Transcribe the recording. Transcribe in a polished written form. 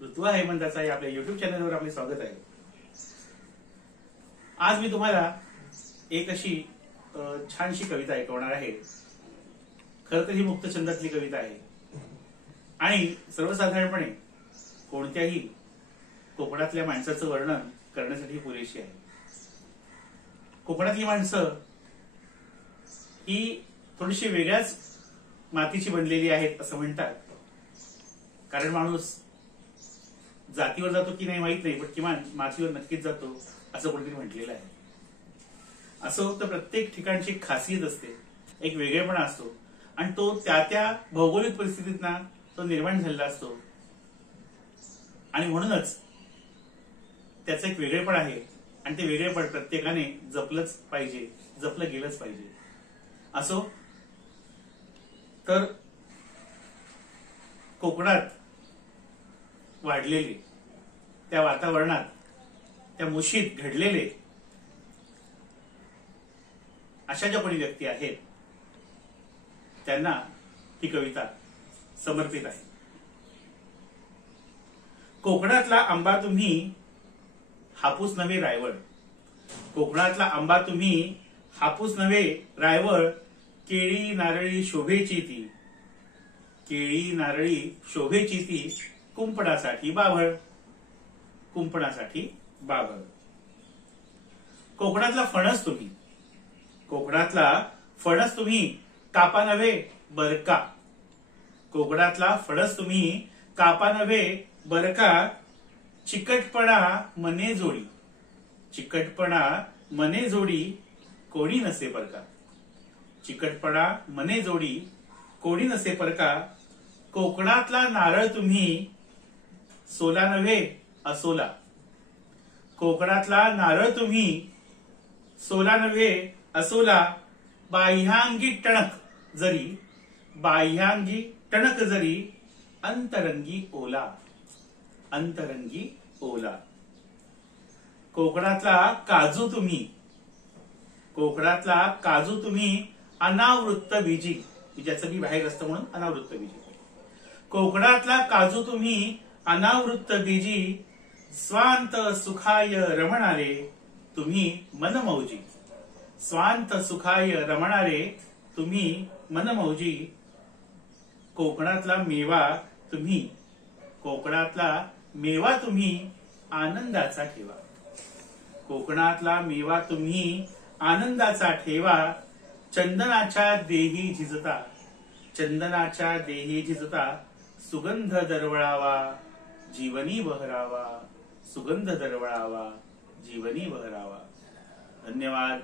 ऋतुवा हेमंताचा या आपल्या युट्यूब चॅनलवर आपले स्वागत आहे। आज मी तुम्हाला एक अशी छानशी कविता ऐकवणार आहे। खरं तर ही मुक्त छंदातली कविता आहे आणि सर्वसाधारणपणे कोणत्याही कोकणातल्या माणसाचं वर्णन करण्यासाठी पुरेशी आहे। कोकणातली माणसं ही थोडीशी वेगळ्याच मातीची बनलेली आहेत असं म्हणतात। कारण माणूस जातीवर जातो की नाही माहित नाही, पण किमान मातीवर नक्कीच जातो असं कोणीतरी म्हटलेलं आहे। असं तर प्रत्येक ठिकाणची एक खासियत असते, एक वेगळेपणा असतो आणि तो त्या भौगोलिक परिस्थितीतना तो निर्माण झालेला असतो आणि म्हणूनच त्याचं एक वेगळेपण आहे आणि ते वेगळेपण प्रत्येकाने जपलंच पाहिजे, जपलं गेलंच पाहिजे। असो तर कोकणात वाढलेले, त्या वातावरणात, त्या मुशीत घडलेले अशा ज्या कोणी व्यक्ती आहेत त्यांना ही कविता समर्पित आहे। कोकणातला आंबा तुम्ही हापूस नव्हे रायवळ, कोकणातला आंबा तुम्ही हापूस नव्हे रायवळ, केळी नारळी शोभेची ती, केळी नारळी शोभेची ती, कुंपणासाठी बाभळ, कुंपणासाठी बाभळ। कोकणातला फणस तुम्ही, कोकणातला फणस तुम्ही कापा नव्हे बरका, कोकणातला फणस तुम्ही कापा नव्हे बरका, चिकटपणा मने जोडी, चिकटपणा मने जोडी, कोणी नसे परका, चिकटपणा मने जोडी, कोणी नसे परका। कोकणातला नारळ तुम्ही सोला नव्हे असोला, कोकणातला नारळ तुम्ही सोला नव्हे असोला, बाह्यांगी टणक जरी, बाह्यांगी टणक जरी, अंतरंगी ओला, अंतरंगी ओला। कोकणातला काजू तुम्ही, कोकणातला काजू तुम्ही अनावृत्त बीजी, ज्याचं बी बाहेर असतं म्हणून अनावृत्त बीजी। कोकणातला काजू तुम्ही अनावृत्त बीजी, स्वांत सुखाय रमणारे तुम्ही मनमौजी, स्वांत सुखाय रमणारे तुम्ही मनमौजी। कोकणातला मेवा तुम्ही, कोकणातला मेवा तुम्ही आनंदाचा ठेवा, कोकणातला मेवा तुम्ही आनंदाचा ठेवा। चंदनाच्या देही झिजता, चंदनाच्या देही झिजता, सुगंध दरवळावा जीवनी बहरावा, सुगंध दरवळावा जीवनी बहरावा। धन्यवाद।